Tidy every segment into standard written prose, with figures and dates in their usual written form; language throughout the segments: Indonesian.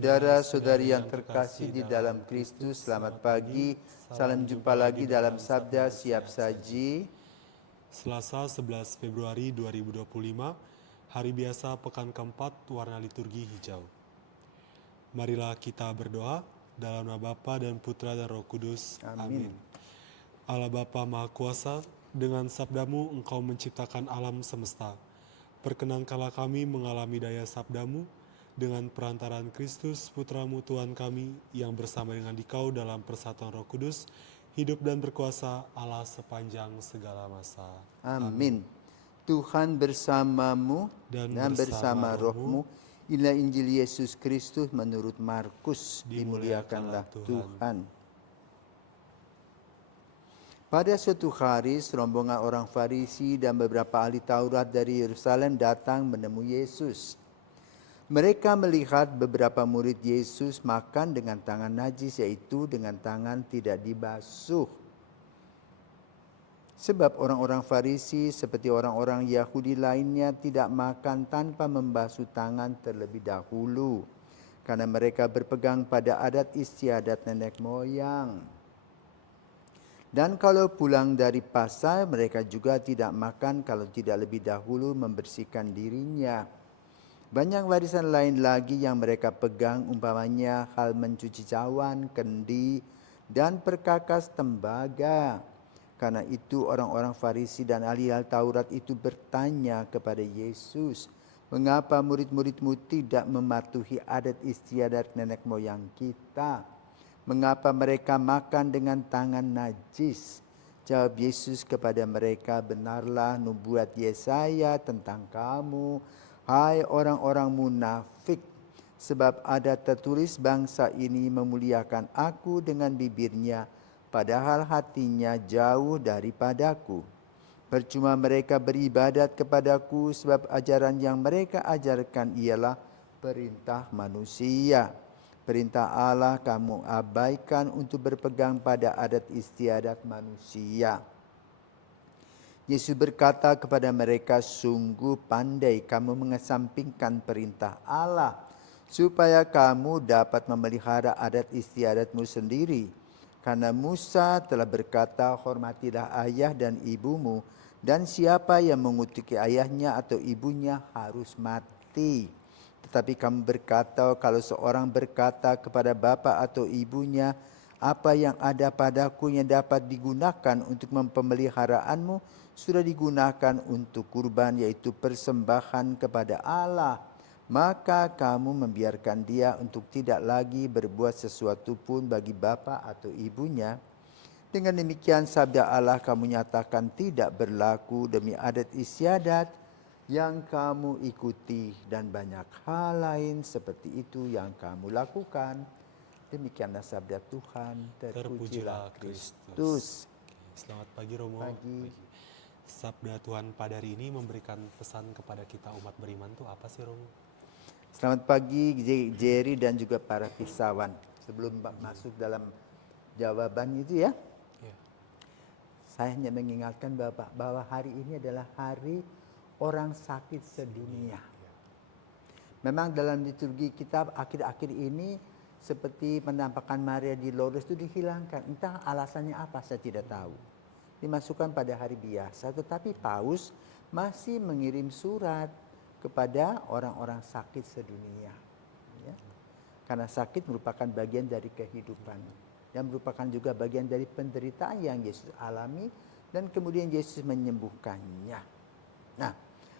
Saudara-saudari yang terkasih di dalam Kristus, selamat pagi. Salam jumpa lagi dalam Sabda Siap Saji. Selasa 11 Februari 2025, hari biasa pekan keempat, warna liturgi hijau. Marilah kita berdoa dalam nama Bapa dan Putra dan Roh Kudus. Amin. Allah Bapa Maha Kuasa, dengan sabdamu Engkau menciptakan alam semesta. Perkenankanlah kami mengalami daya sabdamu dengan perantaraan Kristus, Putramu Tuhan kami, yang bersama dengan Dikau dalam persatuan Roh Kudus, hidup dan berkuasa Allah sepanjang segala masa. Amin. Tuhan bersamamu Dan bersama bersama rohmu. Inilah Injil Yesus Kristus menurut Markus. Dimuliakanlah Tuhan. Pada suatu hari, serombongan orang Farisi dan beberapa ahli Taurat dari Yerusalem datang menemui Yesus. Mereka melihat beberapa murid Yesus makan dengan tangan najis, yaitu dengan tangan tidak dibasuh. Sebab orang-orang Farisi seperti orang-orang Yahudi lainnya tidak makan tanpa membasuh tangan terlebih dahulu, karena mereka berpegang pada adat istiadat nenek moyang. Dan kalau pulang dari pasar, mereka juga tidak makan kalau tidak lebih dahulu membersihkan dirinya. Banyak warisan lain lagi yang mereka pegang, umpamanya hal mencuci cawan, kendi, dan perkakas tembaga. Karena itu orang-orang Farisi dan ahli Taurat itu bertanya kepada Yesus, "Mengapa murid-muridmu tidak mematuhi adat istiadat nenek moyang kita? Mengapa mereka makan dengan tangan najis?" Jawab Yesus kepada mereka, "Benarlah nubuat Yesaya tentang kamu, hai orang-orang munafik, sebab ada tertulis bangsa ini memuliakan aku dengan bibirnya, padahal hatinya jauh daripadaku. Percuma mereka beribadat kepadaku, sebab ajaran yang mereka ajarkan ialah perintah manusia. Perintah Allah kamu abaikan untuk berpegang pada adat istiadat manusia." Yesus berkata kepada mereka, "Sungguh pandai kamu mengesampingkan perintah Allah, supaya kamu dapat memelihara adat istiadatmu sendiri. Karena Musa telah berkata, hormatilah ayah dan ibumu, dan siapa yang mengutuki ayahnya atau ibunya harus mati. Tetapi kamu berkata, kalau seorang berkata kepada bapa atau ibunya, apa yang ada padaku yang dapat digunakan untuk mempemeliharaanmu, sudah digunakan untuk kurban, yaitu persembahan kepada Allah, maka kamu membiarkan dia untuk tidak lagi berbuat sesuatu pun bagi bapa atau ibunya. Dengan demikian sabda Allah kamu nyatakan tidak berlaku demi adat istiadat yang kamu ikuti, dan banyak hal lain seperti itu yang kamu lakukan." Demikianlah sabda Tuhan. Terpujilah Kristus. Selamat pagi Romo. Pagi. Sabda Tuhan pada hari ini memberikan pesan kepada kita umat beriman tuh apa sih Romo? Selamat pagi Jerry dan juga para pisawan. Sebelum masuk dalam jawaban itu ya, saya hanya mengingatkan bahwa hari ini adalah hari orang sakit sedunia. Memang dalam liturgi kita akhir-akhir ini seperti penampakan Maria di Lourdes itu dihilangkan. Entah alasannya apa, saya tidak tahu. Dimasukkan pada hari biasa, tetapi Paus masih mengirim surat kepada orang-orang sakit sedunia. Ya. Karena sakit merupakan bagian dari kehidupan. Dan merupakan juga bagian dari penderitaan yang Yesus alami, dan kemudian Yesus menyembuhkannya. Nah,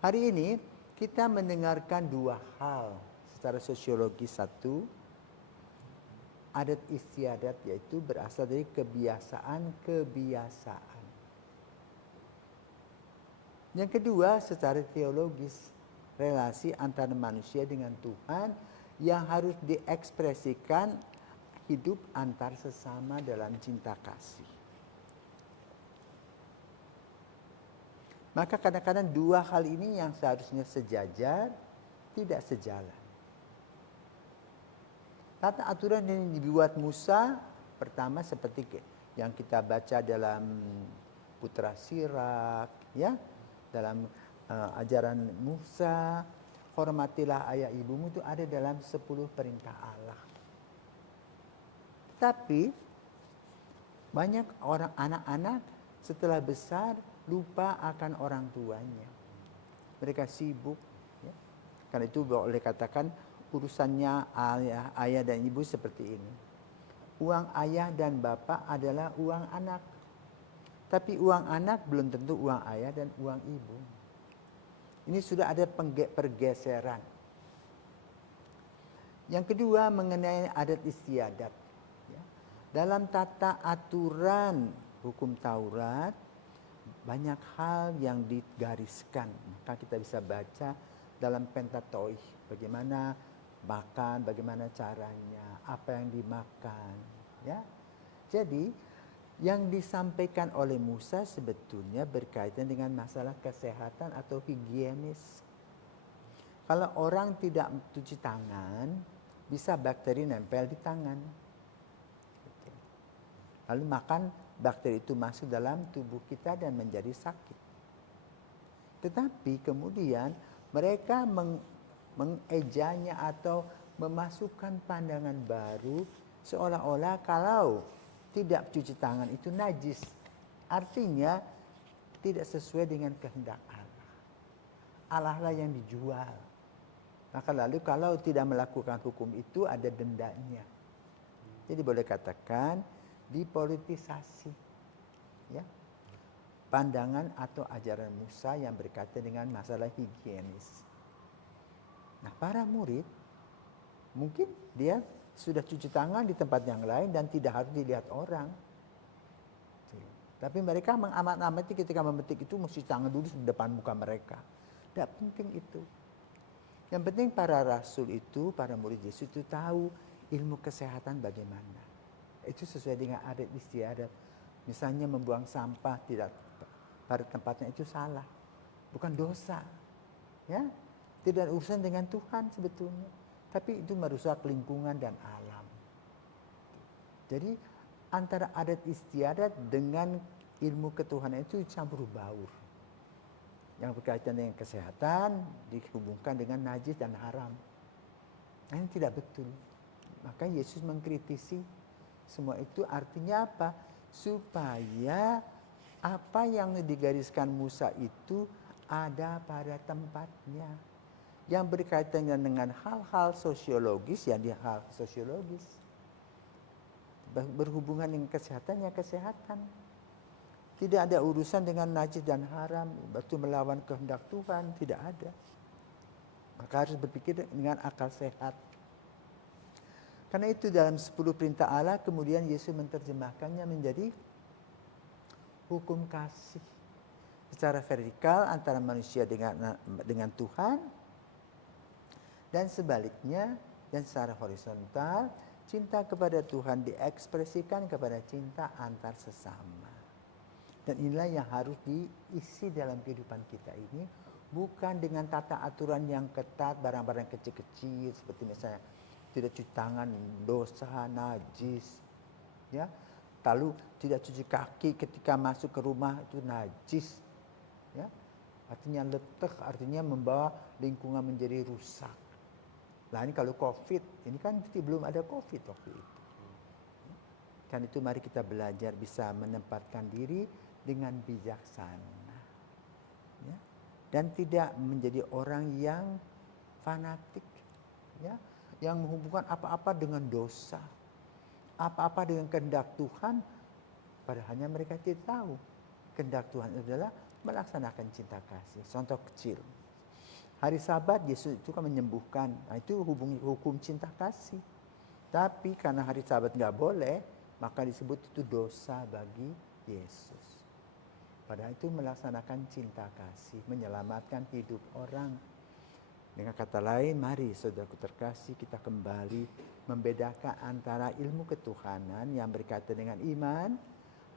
hari ini kita mendengarkan dua hal secara sosiologis. Satu, adat istiadat, yaitu berasal dari kebiasaan. Yang kedua, secara teologis, relasi antara manusia dengan Tuhan yang harus diekspresikan hidup antar sesama dalam cinta kasih. Maka kadang-kadang dua hal ini yang seharusnya sejajar, tidak sejalan. Tata aturan yang dibuat Musa, pertama seperti yang kita baca dalam Putra Sirak, ya, dalam ajaran Musa, hormatilah ayah ibumu itu ada dalam 10 perintah Allah. Tapi banyak orang anak-anak setelah besar lupa akan orang tuanya. Mereka sibuk. Ya. Karena itu boleh katakan urusannya ayah dan ibu seperti ini. Uang ayah dan bapak adalah uang anak. Tapi uang anak belum tentu uang ayah dan uang ibu. Ini sudah ada pergeseran. Yang kedua mengenai adat istiadat. Ya. Dalam tata aturan hukum Taurat, banyak hal yang digariskan. Maka kita bisa baca dalam Pentateuch. Bagaimana makan, bagaimana caranya, apa yang dimakan. Ya. Jadi yang disampaikan oleh Musa sebetulnya berkaitan dengan masalah kesehatan atau higienis. Kalau orang tidak cuci tangan, bisa bakteri nempel di tangan. Lalu makan, bakteri itu masuk dalam tubuh kita dan menjadi sakit. Tetapi kemudian mereka mengejanya atau memasukkan pandangan baru seolah-olah kalau tidak cuci tangan itu najis. Artinya tidak sesuai dengan kehendak Allah. Allah lah yang dijual. Maka lalu kalau tidak melakukan hukum itu ada dendanya. Jadi boleh katakan dipolitisasi. Ya. Pandangan atau ajaran Musa yang berkaitan dengan masalah higienis. Nah, para murid mungkin dia sudah cuci tangan di tempat yang lain dan tidak harus dilihat orang. Tapi mereka mengamat-amati ketika memetik itu mesti tangan dulu di depan muka mereka. Tidak penting itu. Yang penting para rasul itu, para murid Yesus itu tahu ilmu kesehatan bagaimana. Itu sesuai dengan adat istiadat. Misalnya membuang sampah tidak pada tempatnya itu salah. Bukan dosa. Ya, tidak ada urusan dengan Tuhan sebetulnya. Tapi itu merusak lingkungan dan alam. Jadi antara adat istiadat dengan ilmu ketuhanan itu campur baur. Yang berkaitan dengan kesehatan dihubungkan dengan najis dan haram. Nah, ini tidak betul. Maka Yesus mengkritisi semua itu artinya apa? Supaya apa yang digariskan Musa itu ada pada tempatnya. Yang berkaitan dengan hal-hal sosiologis, ya dia hal sosiologis. Berhubungan dengan kesehatan, ya kesehatan. Tidak ada urusan dengan najis dan haram, itu melawan kehendak Tuhan, tidak ada. Maka harus berpikir dengan akal sehat. Karena itu dalam 10 perintah Allah, kemudian Yesus menerjemahkannya menjadi hukum kasih. Secara vertikal antara manusia dengan Tuhan, dan sebaliknya, dan secara horizontal, cinta kepada Tuhan diekspresikan kepada cinta antar sesama. Dan inilah yang harus diisi dalam kehidupan kita ini, bukan dengan tata aturan yang ketat, barang-barang kecil-kecil, seperti misalnya tidak cuci tangan, dosa, najis. Ya. Lalu tidak cuci kaki ketika masuk ke rumah, itu najis. Ya. Artinya letek, artinya membawa lingkungan menjadi rusak. Nah ini kalau COVID, ini kan belum ada COVID waktu itu. Kan itu mari kita belajar bisa menempatkan diri dengan bijaksana. Ya. Dan tidak menjadi orang yang fanatik. Ya. Yang menghubungkan apa-apa dengan dosa. Apa-apa dengan kehendak Tuhan. Padahalnya mereka tidak tahu. Kehendak Tuhan adalah melaksanakan cinta kasih. Contoh kecil. Hari Sabat Yesus itu kan menyembuhkan. Nah, itu hukum cinta kasih. Tapi karena hari Sabat nggak boleh, maka disebut itu dosa bagi Yesus. Padahal itu melaksanakan cinta kasih, menyelamatkan hidup orang. Dengan kata lain, mari saudaraku terkasih kita kembali membedakan antara ilmu ketuhanan yang berkaitan dengan iman,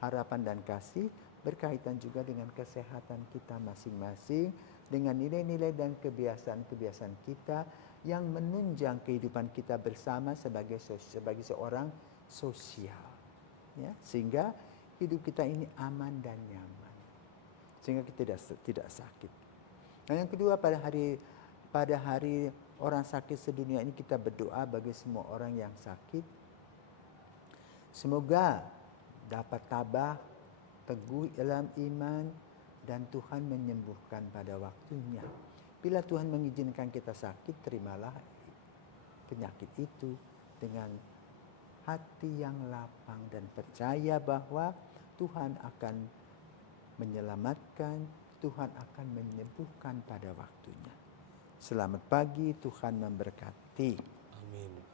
harapan dan kasih, berkaitan juga dengan kesehatan kita masing-masing, dengan nilai-nilai dan kebiasaan-kebiasaan kita yang menunjang kehidupan kita bersama sebagai seorang sosial. Ya, sehingga hidup kita ini aman dan nyaman. Sehingga kita tidak sakit. Nah, yang kedua pada pada hari orang sakit sedunia ini kita berdoa bagi semua orang yang sakit. Semoga dapat tabah, teguh dalam iman, dan Tuhan menyembuhkan pada waktunya. Bila Tuhan mengizinkan kita sakit, terimalah penyakit itu dengan hati yang lapang dan percaya bahwa Tuhan akan menyelamatkan, Tuhan akan menyembuhkan pada waktunya. Selamat pagi, Tuhan memberkati. Amin.